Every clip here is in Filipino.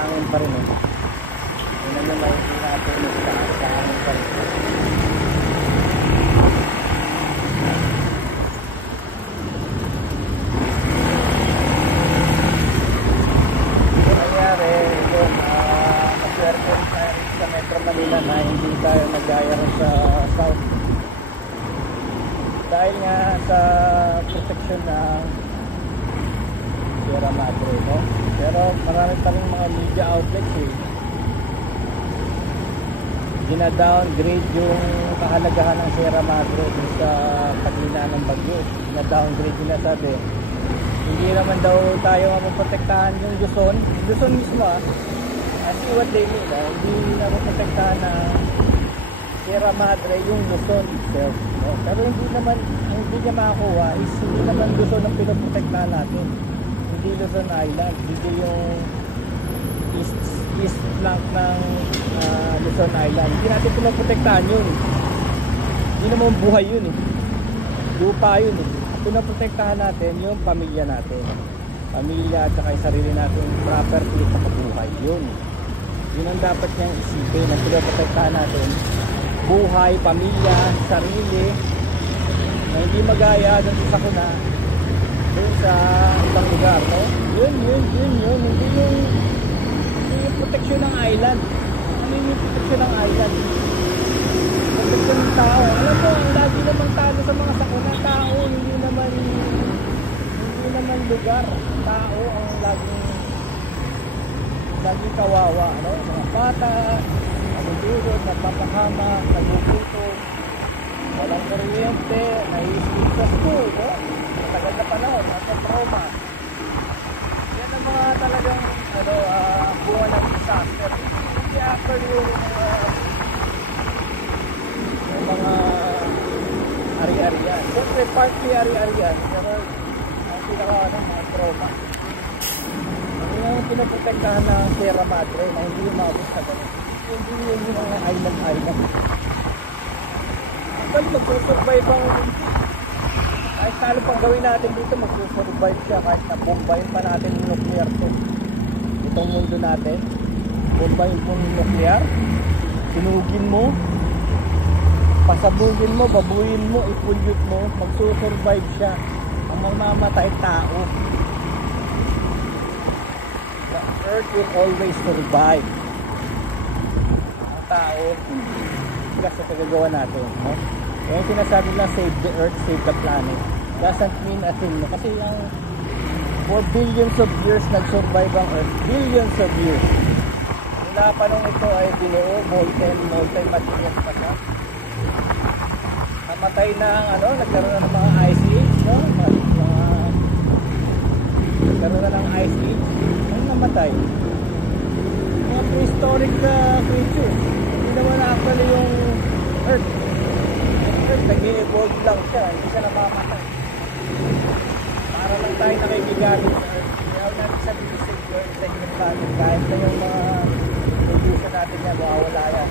hangin pa rin eh. Yun naman may natin sa hangin pa rin. Sa Metro Manila na hindi tayo nag-gaya sa South dahil nga sa protection ng Sierra Madre, no? Pero marami pa rin mga media outlets eh, dina-downgrade yung kahalagahan ng Sierra Madre sa paghina ng bagyo. Dina-downgrade nila, sabi hindi naman daw tayo mapoprotektahan yung Luzon mismo kasi what they mean, hindi na maprotektahan na Sierra Madre yung Luzon itself, no? Pero hindi niya makakuha is hindi naman Luzon ang pinoprotektahan natin, hindi Luzon Island, hindi yung east flank ng Luzon Island, hindi natin pinoprotektahan yun, hindi naman buhay yun eh, lupa yun eh. Pinoprotektahan natin yung pamilya natin, pamilya at saka yung sarili natin property sa kabuhay, yun ang dapat niyang isipin na pinoprotektahan natin buhay, pamilya, sarili, na hindi magaya dun sa sakuna dun sa ibang lugar, no? Yun hindi yung proteksyon ng island. Ano yung proteksyon ng island? Proteksyon ng tao. Alam mo, ang lagi namang talo sa mga sakuna, tao, hindi naman lugar, tao ang laging kawawa, no? Mga bata nagdudulot, nagpapahamak, nagugutom, walang kuryente, naisip sa school, no? Matagal na panahon, nasa trauma. Yan ang mga talagang buwan ng disaster. Hindi after yung mga ari-arian. Siyempre partly ari-arian, pero ang pinaka mga trauma. Yung pinoprotektahan ng Sierra Madre na hindi yung maabot sa ganun. Hindi yung mga island. Actually, magsusurvive ang kahit ano pang gawin natin dito, magsusurvive siya kahit na bombayin pa natin yung nuclear to. Itong mundo natin, bombayin mo yung nuclear, sinugin mo, pasabugin mo, babuyin mo, ipulyot mo, magsusurvive siya. Ang mamamatay tao. The earth will always survive. Ang tao, kasi sa kagagawa natin, no? Kaya sinasabi lang save the earth, save the planet. Doesn't mean a thing, no? Kasi yung for billions of years nag-survive ang earth. Billions of years. Mula pa nung ito ay binuo, molten materials pa siya. Namatay na ang nagkaroon na ng mga ice age, no? Nagkaroon na ng ice age. Ano namatay? Mga prehistoric creatures. Hindi naman actually yung earth. Yung earth nag-evolve lang siya, hindi siya namamatay. Para lang tayo nakikigalit sa earth. Kaya natin sa save the earth sa human planet. Kahit na yung mga pollution natin yan, mawawala yan.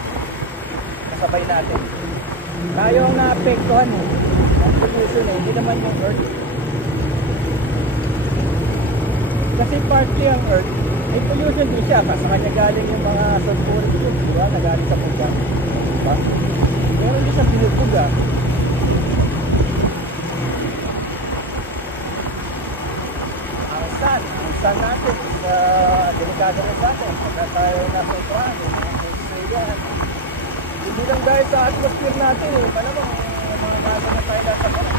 Kasabay natin. Tayo ang naapektuhan ang pollution hindi naman yung earth. Kasi partly ang earth, may pollution din siya. Sa kanya galing yung mga sulfuric fuels, diba? Nagaling sa puga. Diba? Pero hindi siya pinupuga. Ang sun natin, delikado rin natin. Pagka tayo nasa uprahan, hindi lang dahil sa atmosphere natin, malamang mga nasa na tayo nasa pala.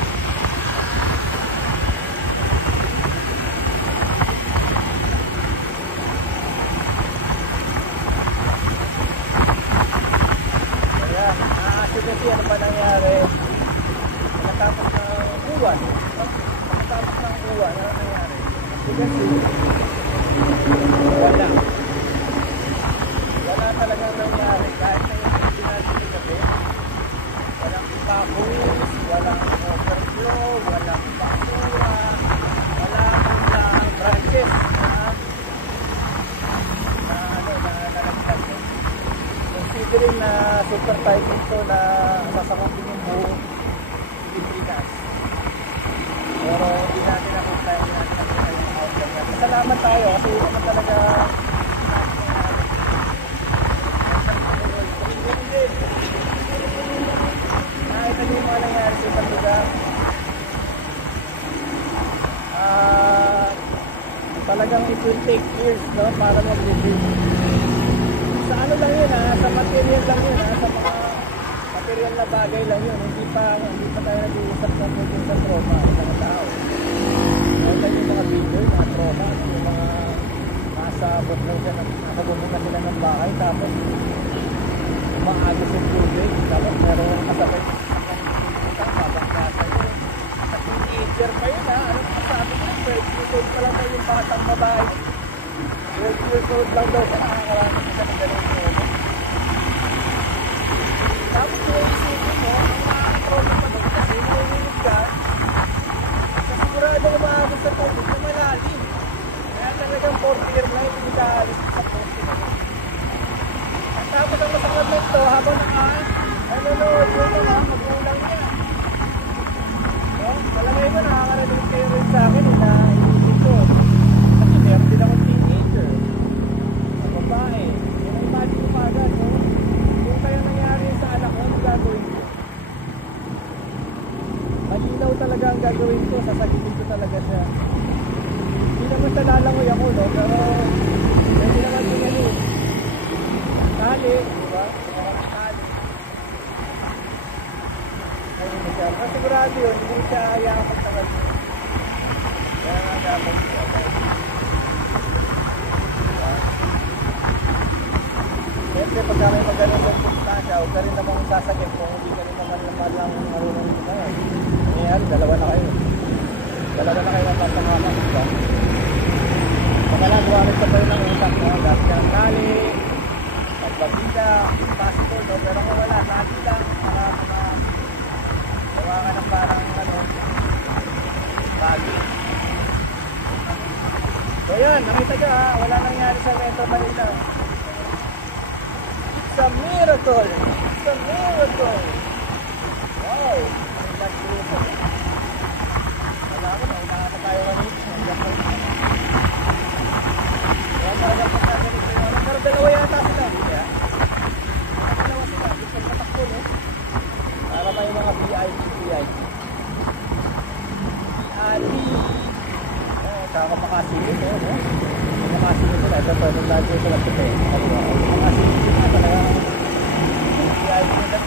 Kasi ano pa nangyari, natapos ng uwan, ano nangyari? Kasi wala talagang nangyari, kahit na yung hindi natin gabi, walang backways, walang overflow, walang bakura, walang branches na nalaglag. Considering na super typhoon ito na sasakupin yung buong Pilipinas. Pero hindi natin nakita yung outcome. Salamat tayo kasi naman talaga talagang it will take years, no, para mag-rebuild. Sa ano lang yun ha, sa material lang yun ha, sa mga material na bagay lang yun, hindi pa tayo nag-uusap ng tungkol sa trauma ng mga tao. Kaya yung mga video, yung mga trauma, yung mga nasa bukong siya, nakabubong na sila ng bahay, tapos umaagos yung tubig, tapos meron yung kasabay teenager pa yun ha, ano pa sabi ko, 12 years old pa lang tayo yung batang babae, 12 years old lang daw siya, nakakaranas siya ng ganun trauma. Tapos yung isipin mo, ang nakakatrauma pa doon kasi nahuhulog ka, sigurado umaagos sa tubig na malalim. Kaya talagang 4 year na hindi ka alis sa tubig. At tapos ang masakit nito, habang nanonood mo mga magulang niya. Malagay mo, nakakarating kayo rin sa akin na inisip ko. Kasi meron din akong teenager. Ang babae. Yung imagine ko pa agad, no? Kung kaya nangyari sa anak ko, ang gagawin ko. Malinaw talaga ang gagawin ko. Sasagitin ko talaga siya. Hindi naman siya lalangoy ako, no? Pero hindi naman ko ganun. Tali, di ba? Tali. Pero sigurado yun, hindi siya yakap sa gabi. Kaya nga yakap siya. Siyempre, pagka may magaling ng distansya, huwag ka rin namang sasakit kung hindi ka rin naman lang marunong ito na yun. Nangyayari, dalawa na kayo ang papangalan, diba? Makalagawa rin sa tayo ng utak mo, dahil ka ng tali, pagbabida, possible, no? Pero kung wala, tali lang, para gawa ka ng parang bagi. So yan, nakita nyo ha, wala nangyari sa Metro Manila. It's a miracle! It's a miracle! Wow! That's beautiful. Wala ko na, unahan tayo kanina. Kaya talaga pagkaganito yung ano, pero dalawa yata sila. Kaya? Dalawa sila, gusto matakbo, no? Para may mga VIP. Saka makasilip, no? Makasilip sila. Ito, pwede lagi sila sa tayo. Makasilip sila talaga. VIP nila.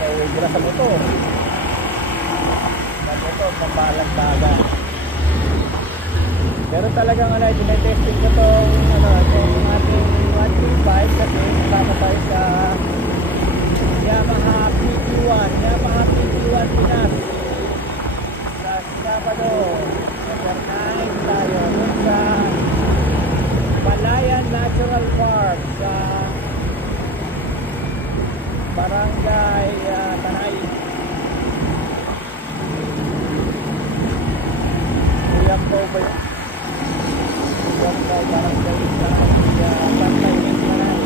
Kaya hira sa motor. Sa motor, mabalang taga. Pero talagang tinetesting ko itong ating 135 kasi kasama tayo sa Yamaha PT1 Pinas sa Sabado number 9 tayo sa Balayan Natural Park sa Barangay Tanay. Uyang po ba yun? Uyang po barangay sa Tanay Tanay.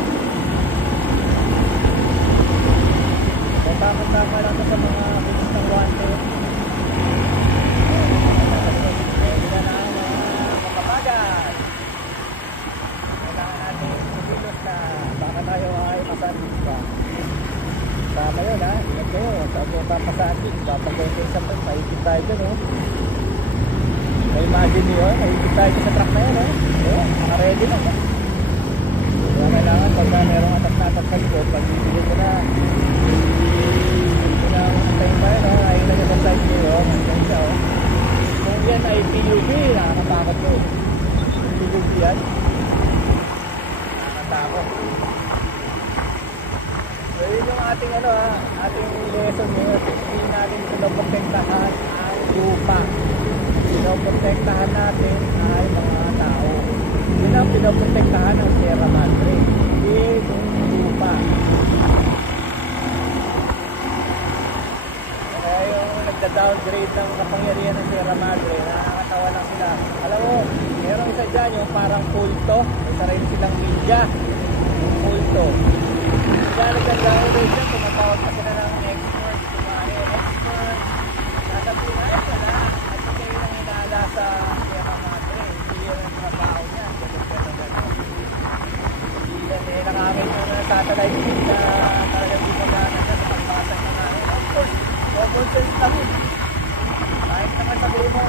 Tama lang sa mga bilis ng wante. Hindi na makapagal. Kailangan natin bilos na baka tayo ay masandis pa. Tama yun ha, ingat kayo. Sabi yung papasandis, papakwento sa pag, mahigit tayo dyan oh. Na-imagine nyo, mahigit tayo sa truck na yun naka-ready lang Kaya kailangan pagka merong atas-atas sa likod, pag-ibigay mo na antayin tayo, no? Ayun lang yung side nyo, antayin siya, Kung yan ay PUV, nakakatakot ko. PUV yan. Nakakatakot. So yun yung ating ating lesson nyo. Hindi natin pinoprotektahan ang lupa. Pinoprotektahan natin ay mga tao. Yun ang pinoprotektahan ang Sierra Madre. Hindi yung lupa. Nagda-downgrade ng kapangyarihan ng Sierra Madre, nakakatawa lang sila. Alam mo, meron isa dyan yung parang kulto, isa rin silang media, yung kulto. Kaya nagda-downgrade dyan, tumatawag pa sila ng expert, expert, sasabihin na ito na, at kayo nang hinala sa Sierra Madre, hindi yun ang trabaho niya, hindi yan nakakita na satellite feed na talagang di pagkanan na sa pagbasa na namin. Of course, common sense kami. Kahit naman sabihin mo,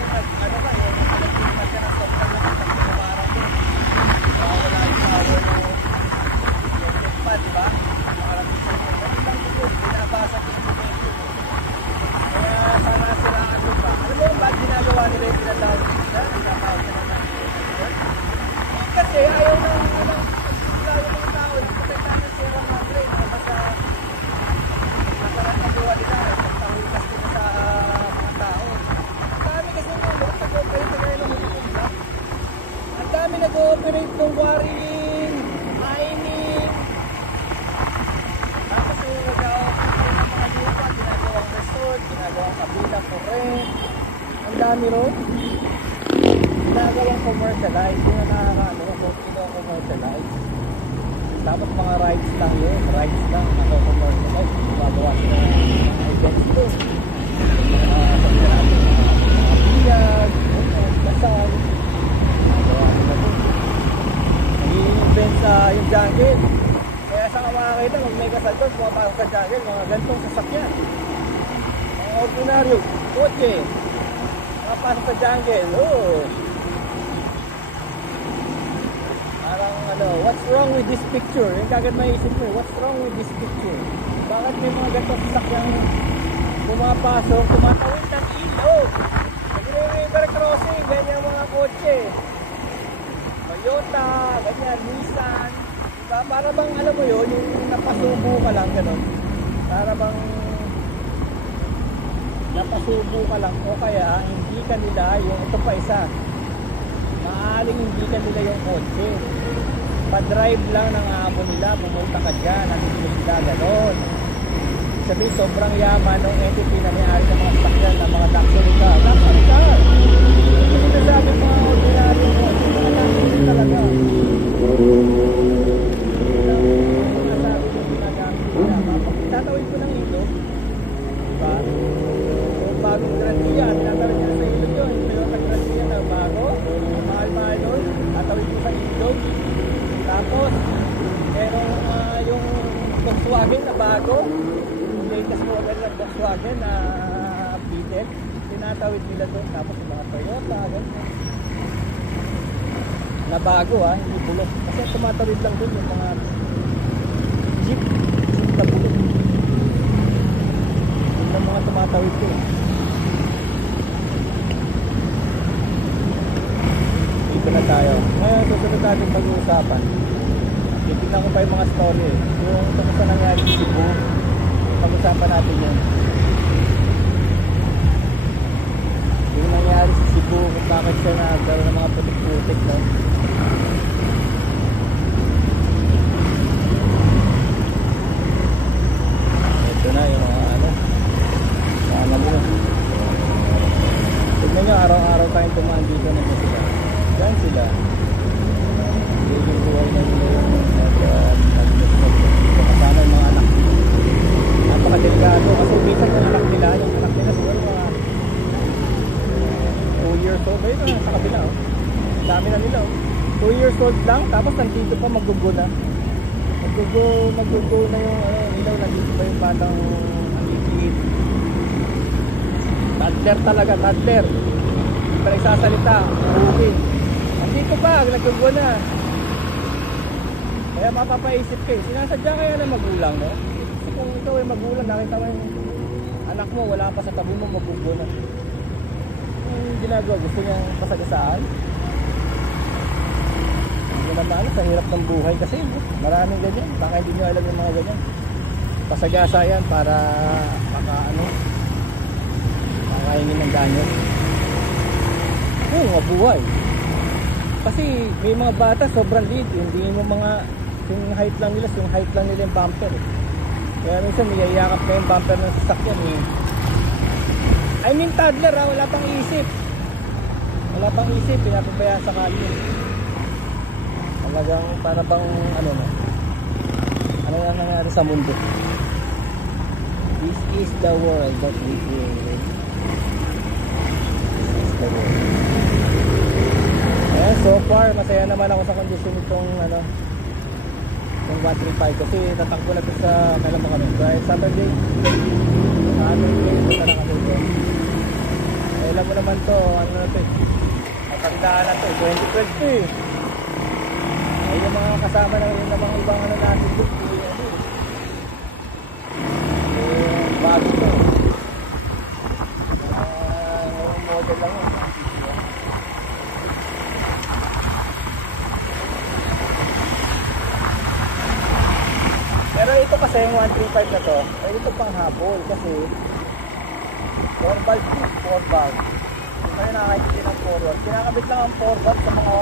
gasolina, current. Ang dami ron. Ginagawang commercialize. Yung nakakaano, kung commercialize. Dapat mga rides lang yun. Rides lang. Ako commercialize. Gumagawa sila ng events doon. Mga biyag, kasal. Gumagawa nila doon. Nag-i-event sa yung jungle. Kaya sa kamakakita, mag may kasal doon, pumapasok sa jungle, mga gantong sasakyan. Mga ordinaryo, kotse. Pumapasok sa jungle, oh. Parang ano, what's wrong with this picture? Yung kagad maisip mo, what's wrong with this picture? Bakit may mga gantong sasakyan pumapasok, tumatawid ng ilog? Nag-river crossing, ganyan mga kotse. Toyota, ganyan, Nissan. Diba? Para bang alam mo yun, yung napasubo ka lang, gano'n. Para bang napasubo ka lang o kaya hindi ka nila yung, ito pa isa, maaaring hindi ka nila yung kotse. Pa-drive lang ng amo nila, pumunta ka dyan, nandito sila, gano'n. Sabi, sobrang yaman ng entity na may-ari ng mga sakyan, ng mga luxury car. Luxury car! Hindi na sabi mga ordinary mo, mga luxury talaga. Tatawid ko ng ilog. Diba? Kung bagong Gracia, tinatawid ko sa ilog yun. Pero sa Gracia na bago, mahal-mahal nun, tatawid ko sa ilog. Tapos, merong yung Volkswagen na bago, yung latest model ng Volkswagen na Beetle, tinatawid nila doon. Tapos yung mga Toyota, ganyan. Na bago hindi bulok. Kasi tumatawid lang doon yung mga jeep na bulok. Yung mga tumatawid ko. Dito na tayo. Ngayon, susunod natin pag-uusapan. Titignan ko pa yung mga story. Yung tungkol sa nangyari sa Cebu, pag-usapan natin yun. Yung nangyari sa Cebu, kung bakit siya nagkaroon ng mga putik-putik, no? Ito na yung mga ano. Sana mo. Tignan nyo, araw-araw tayong tumaan dito na sila. Diyan sila. Yung buhay na nila yung kasama yung mga anak. Napakadelikado. Kasi minsan yung anak nila siguro mga 2 years old. Ayun na, sa kabila. Dami na nila. 2 years old lang. Tapos nandito pa maggugo na. Maggugo na yung nila. Nandito pa yung batang alikid. Toddler talaga, toddler. Hindi pa nagsasalita. Okay. Nandito pa, naggugo na. Kaya mapapaisip kayo, sinasadya kaya ng magulang, no? Kasi kung ikaw ay magulang, nakita mo yung anak mo, wala pa sa tabi mo, magugo na. Yung ginagawa, gusto niyang pasagasaan. Hindi naman sa hirap ng buhay kasi maraming ganyan. Baka hindi nyo alam yung mga ganyan. Pasagasa yan para makahingin ng ganyan. Oo, mabuhay. Kasi may mga bata sobrang liit, hindi mo mga yung height lang nila yung bumper. Kaya minsan niyayakap na yung bumper ng sasakyan. I mean toddler wala pang isip. Pinapabayaan sa kalye. Talagang para bang ano yung nangyari sa mundo. This is the world that we live in. This is the world. Ayan, so far masaya naman ako sa kondisyon itong yung 135 kasi tatakbo na ito sa kailan mo kami. Right, Saturday punta na kami ito. Alam mo naman to, ano na ito matandaan na ito, 2012 ito ay yung mga kasama na yung mga ibang natin dito bago ito model lang yun. Pero ito kasi yung 135 na to, ay ito pang habol kasi 4 valve. Kaya nakakita ng 4 valve. Kinakabit lang ang 4 valve sa mga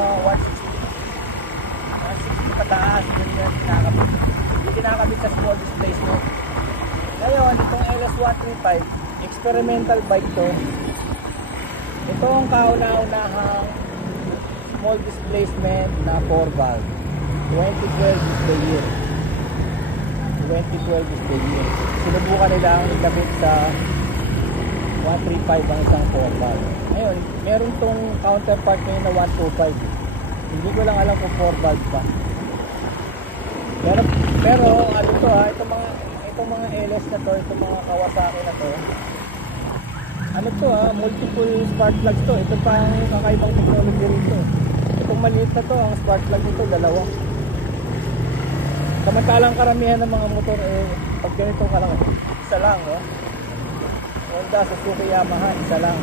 160 pataas. Hindi kinakabit sa small displacement. Ngayon, itong LS135, experimental bike to. Ito ang kauna-unahang small displacement na 4 valve. 2012 is the year. 2012 is the year. Sinubukan nila ang ikabit sa 135 ang isang 4 valve. Ngayon, meron tong counterpart ngayon na 125. Hindi ko lang alam kung 4 valve pa. Pero ano to ha, itong mga LS na to, itong mga Kawasaki na to, ano to ha, multiple spark plugs to. Ito pa ang kakaibang technology rito. Itong maliit na to, ang spark plug nito, dalawa. Samantalang karamihan ng mga motor pag ganito kalaki, isa lang, no? Honda, Suzuki, Yamaha, isa lang.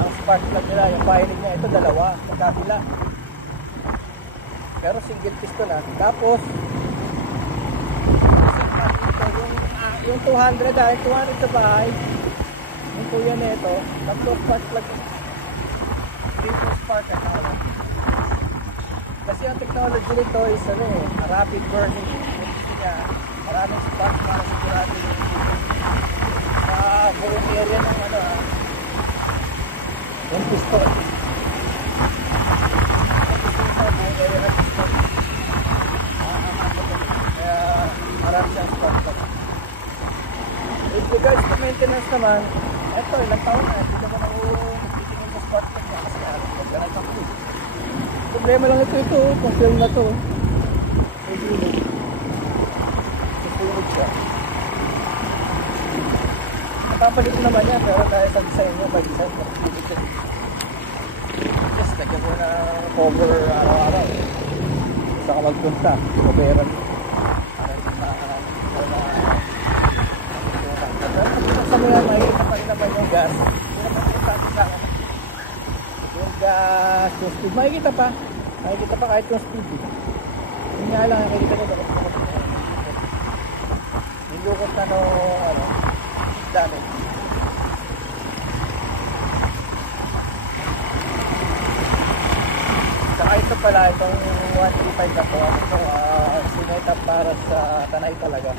Ang spark plug nila, yung firing niya, ito dalawa, magkakila. Pero single piston na. Tapos yung 200 yung 200 sa bahay, yung kuya na ito, tatlo spark plug, triple spark at all. Kasi ang technology nito is rapid burning. Kaya maraming spark para sigurado sa buong area ng yung piston. Sa buong area ng piston. Kaya marami siyang spark plug. With regards to maintenance naman, eto ilang taon na, hindi naman ako titingin sa spark plug niya kasi maglanay kang food. Problema lang ito, itong film na to. Susunod siya. Nakapalit naman yan, pero dahil sa design niya, by design, just lagyan mo na cover araw-araw. Saka magpunta, coveran. Sa mga makikita pa rin naman yung gas. Hindi naman importante sa akin. Yung gas, yung speed, makikita pa kahit yung speed. Yun nga lang, nakikita ko yung lukot na dami. Saka ito pala, itong 135 na to, sineta para sa Tanay talaga.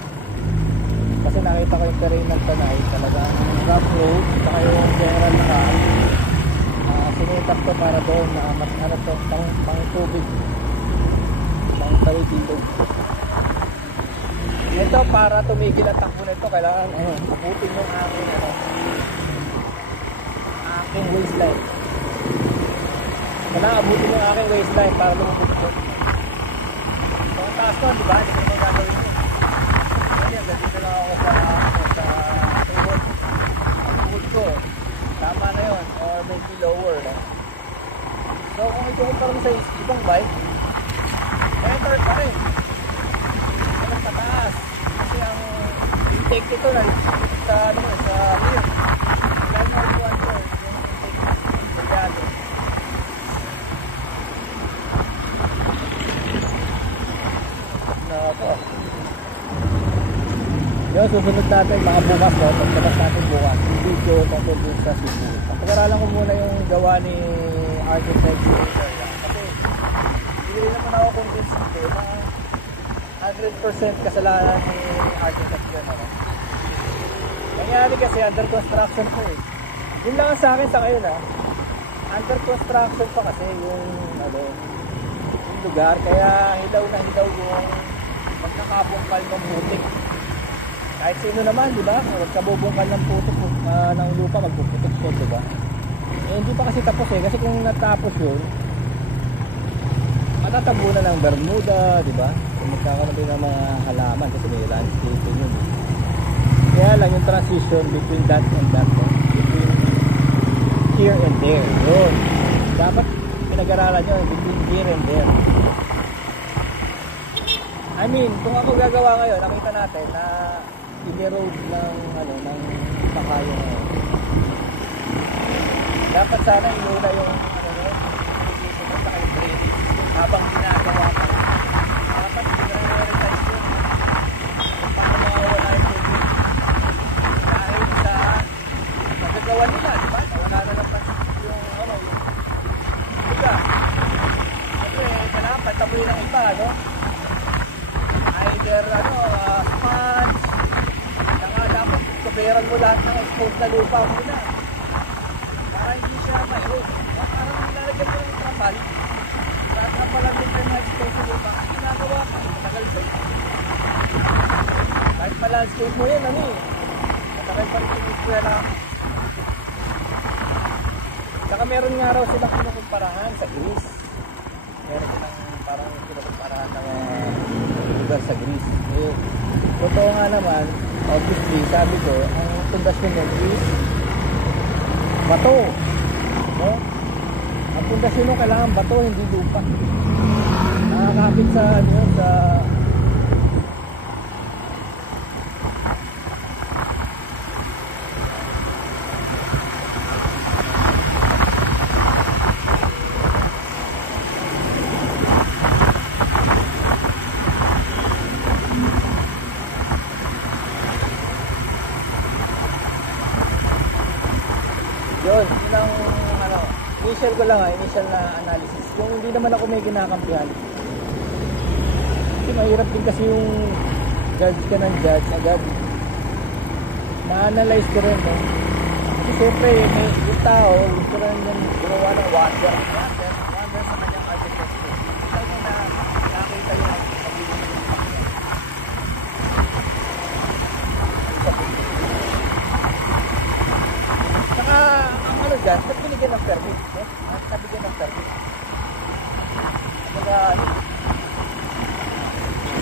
Kasi nakita ko yung terrain ng Tanay, talagang rough road, saka yung general na sinitap to para doon na mas to, pang tubig, pang talibilog. Ito para tumigil ang takbo nito, kailangan abutin yung aking waistline. Kailangan abutin yung aking waistline para lumubog ito. So ang taas nun, diba? Hindi ko naman gagawin yun. Ngayon, dito lang ako sa tuhod ko. Tama na yun, or maybe lower, no? So kung ikukumpara mo sa ibang bike, better pa rin. Walang pataas. Kasi ang intake nito na sa rear. Ilan mo iwan ko, yung intake palyado. Na ako. Yung susunod natin, mga bukas, no? Pagkabas natin bukas, yung video tungkol dun sa Cebu. Pag-aralan ko muna yung gawa ni architect. Kasi hindi rin naman ako convinced na 100% kasalanan ni architect yun. Nangyari kasi under construction ko eh. Yun lang sa akin sa ngayon under construction pa kasi yung lugar, kaya hilaw na hilaw yung magkakabungkal ng putik. Kahit sino naman, di ba? Magkabubungkal ng putik ng lupa, magpuputok ko, di ba? Hindi pa kasi tapos kasi kung natapos yun, matatabunan ng Bermuda, di ba? Kung magkakaroon din ng mga halaman kasi may landscaping yun. Kaya lang yung transition between that and that, between here and there, yun. Dapat pinag-aralan yun, between here and there. I mean, kung ako gagawa ngayon, nakita natin na in-erode ng pakayo ngayon. Dapat sana inuna yung pumunta kayong drainage habang ginagawa pa rin. Dapat i-prioritize yun. Kung paano mawawala yung tubig. Dahil sa nagagawa nila, di ba? Wala na naman yung buga. Kasi kailangan pataboy ng iba, either sponge, saka dapat preparean mo lahat ng expose na lupa muna. Para hindi siya ma-erode. Parang nilalagyan mo ng trapal. Lahat na pala din kayo na-expose na lupa. Ginagawa ka, matagal pa yun. Kahit pa-landscape mo yun, ano eh. Matagal pa rin yung eskwela. Saka meron nga raw silang kinukumparahan sa Greece. Meron silang parang kinukumparahan ng lugar sa Greece. Eh, totoo nga naman, obviously, sabi ko, ang pundasyon nun is bato. No? Ang pundasyon nun kailangan bato, hindi lupa. Nakakapit sa, ano, sa yun ang ano, initial ko lang initial na analysis. Yung hindi naman ako may kinakampihan. Kasi mahirap din kasi yung judge ka ng judge agad. Na-analyze ko rin, no? Kasi siyempre, may yung tao, gusto rin yung gumawa ng wonder sa kanyang architecture. Kita nyo na nakita yung pagiging ng pakyan. Saka, ang ano dyan, ba't binigyan ng permit? No? Nabigyan ng permit. Saka, ano,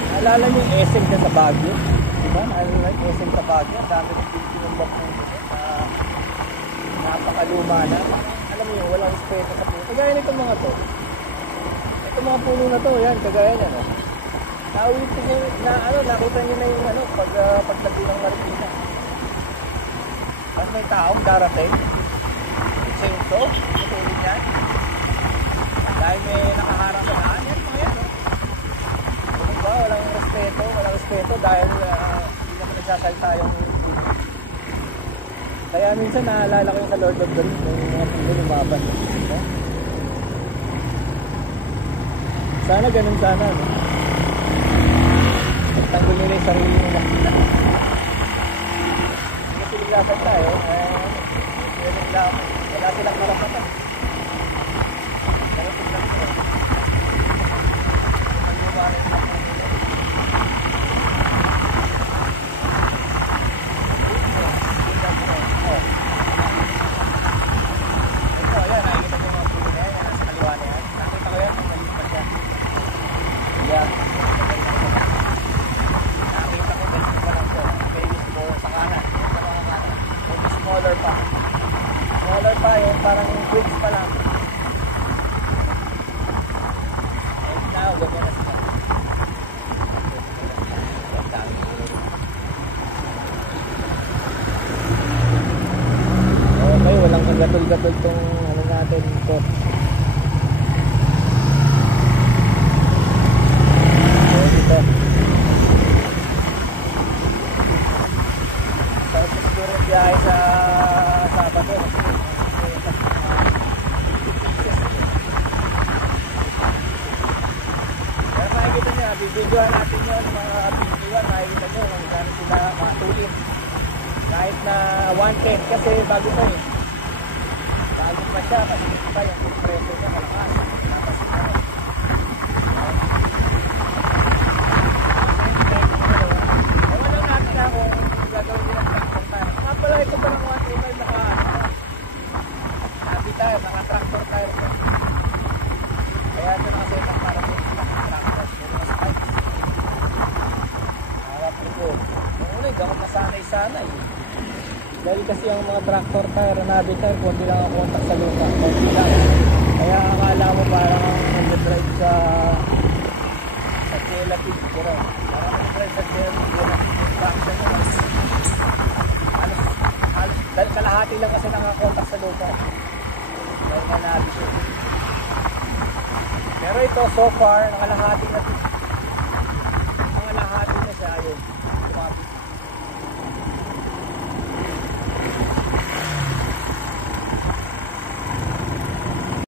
naalala niyo yung essay dyan sa Baguio? Diba? Naalala yung essay sa Baguio? Ang dami ng pinumbak mo dito na napakaluma na. Alam niyo, walang respeto sa puno. Kagaya nitong mga to. Itong mga puno na to, yan, kagaya niya, no? Naulitin niyo, na, ano, nakita niyo na yung, ano, pagtabi ng Marikina. Mas may taong darating. Sento, matulog yan. Dahil may nakaharang sa daan, yan, mga yan, no? Diba? Walang respeto dahil hindi naman nagsasalita yung puno. Kaya minsan naalala ko yung sa Lord of the Rings, yung mga puno lumaban. No? Sana ganun sana, no? Pagtanggol nila yung sarili ng makina. Hindi kasi nagsasalita tayo, wala silang marapatan. Pero tignan ko, ang lumanan na po nila. Ito, ayan, nakikita ko yung mga puno na yan, nasa kaliwa na yan. Nakita ko yan, kung maliit pa siya. Ayan. Nakita ko, ganito pa lang po. Babies po sa kanan. Sa mga kanan. Maybe smaller pa. Smaller pa yun, parang twigs pa lang. And now, ganyan na sila. Okay, walang kagatol-gatol tong ano natin ito. So, dito. So, siguro biyahe sa Sabado. Kaya makikita nyo, bibidyoan natin yun, mga bibidyoan, makikita nyo kung saan sila matulin. Kahit na 110 kasi bago to eh. Bago pa siya, kasi pa yung preso niya malakas. Ewan lang natin na kung gagawin din ang tractor tire. Nga pala, ito pa ng 125 sabi tayo, mga tractor tire ko. Kaya ito nakasetang para sa tractor. Harap likod. Yung una, gawin masanay-sanay. Dahil kasi ang mga tractor tire, nabi tire, kundi lang ang kontak sa lupa. Kundi lang. Kaya akala mo parang nag-drive sa Telapid. Pero parang nag-drive sa Telapid. Dahil kalahati lang kasi nakakontak sa lupa. Dahil nga nabi siya. Pero ito, so far, nakalahati na ito. Nakalahati na siya. Ayun.